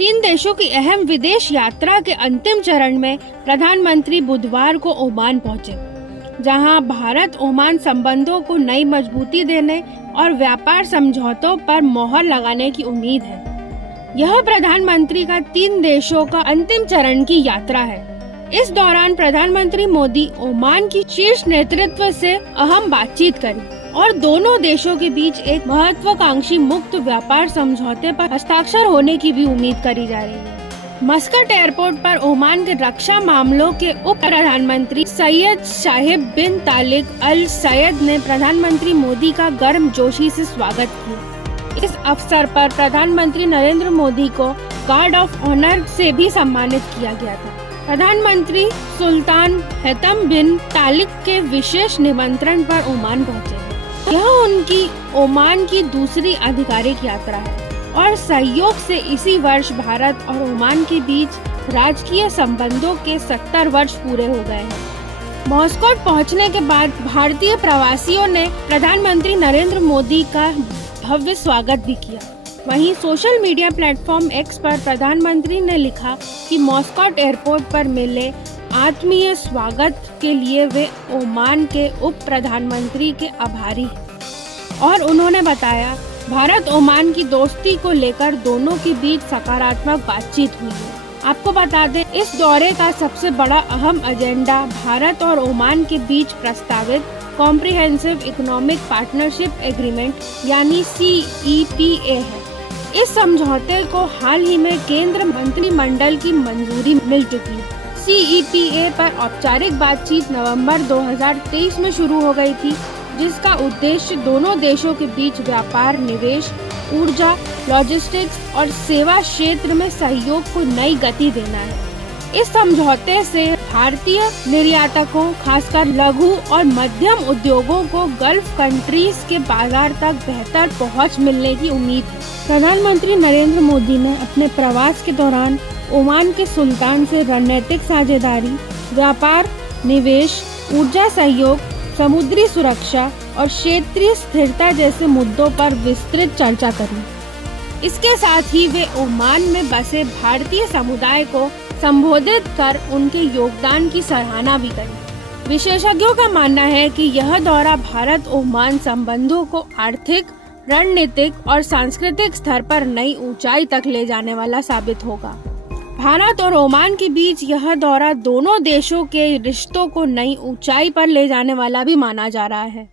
तीन देशों की अहम विदेश यात्रा के अंतिम चरण में प्रधानमंत्री बुधवार को ओमान पहुंचे, जहां भारत ओमान संबंधों को नई मजबूती देने और व्यापार समझौतों पर मोहर लगाने की उम्मीद है। यह प्रधानमंत्री का तीन देशों का अंतिम चरण की यात्रा है। इस दौरान प्रधानमंत्री मोदी ओमान की शीर्ष नेतृत्व से अहम बातचीत करी और दोनों देशों के बीच एक महत्वाकांक्षी मुक्त व्यापार समझौते पर हस्ताक्षर होने की भी उम्मीद करी जा रही है। मस्कट एयरपोर्ट पर ओमान के रक्षा मामलों के उप प्रधानमंत्री सैयद शाहिब बिन तारिक अल सैद ने प्रधानमंत्री मोदी का गर्मजोशी से स्वागत किया। इस अवसर पर प्रधानमंत्री नरेंद्र मोदी को गार्ड ऑफ ऑनर से भी सम्मानित किया गया था। प्रधानमंत्री सुल्तान हैतम बिन तारिक के विशेष निमंत्रण पर ओमान पहुंचे। यह उनकी ओमान की दूसरी आधिकारिक यात्रा है और सहयोग से इसी वर्ष भारत और ओमान के बीच राजकीय संबंधों के 70 वर्ष पूरे हो गए हैं। मॉस्को पहुंचने के बाद भारतीय प्रवासियों ने प्रधानमंत्री नरेंद्र मोदी का भव्य स्वागत भी किया। वहीं सोशल मीडिया प्लेटफॉर्म एक्स पर प्रधानमंत्री ने लिखा कि मॉस्को एयरपोर्ट पर मिले आत्मीय स्वागत के लिए वे ओमान के उप प्रधानमंत्री के आभारी हैं और उन्होंने बताया भारत ओमान की दोस्ती को लेकर दोनों के बीच सकारात्मक बातचीत हुई है। आपको बता दें, इस दौरे का सबसे बड़ा अहम एजेंडा भारत और ओमान के बीच प्रस्तावित कॉम्प्रिहेंसिव इकोनॉमिक पार्टनरशिप एग्रीमेंट यानी CEPA है। इस समझौते को हाल ही में केंद्र मंत्रिमंडल की मंजूरी मिल चुकी है। CEPA पर औपचारिक बातचीत नवंबर 2023 में शुरू हो गई थी, जिसका उद्देश्य दोनों देशों के बीच व्यापार, निवेश, ऊर्जा, लॉजिस्टिक्स और सेवा क्षेत्र में सहयोग को नई गति देना है। इस समझौते से भारतीय निर्यातकों, खासकर लघु और मध्यम उद्योगों को गल्फ कंट्रीज के बाजार तक बेहतर पहुंच मिलने की उम्मीद है। प्रधानमंत्री नरेंद्र मोदी ने अपने प्रवास के दौरान ओमान के सुल्तान से रणनीतिक साझेदारी, व्यापार, निवेश, ऊर्जा सहयोग, समुद्री सुरक्षा और क्षेत्रीय स्थिरता जैसे मुद्दों पर विस्तृत चर्चा करी। इसके साथ ही वे ओमान में बसे भारतीय समुदाय को संबोधित कर उनके योगदान की सराहना भी करी। विशेषज्ञों का मानना है कि यह दौरा भारत ओमान संबंधों को आर्थिक, रणनीतिक और सांस्कृतिक स्तर पर नई ऊंचाई तक ले जाने वाला साबित होगा। भारत और ओमान के बीच यह दौरा दोनों देशों के रिश्तों को नई ऊंचाई पर ले जाने वाला भी माना जा रहा है।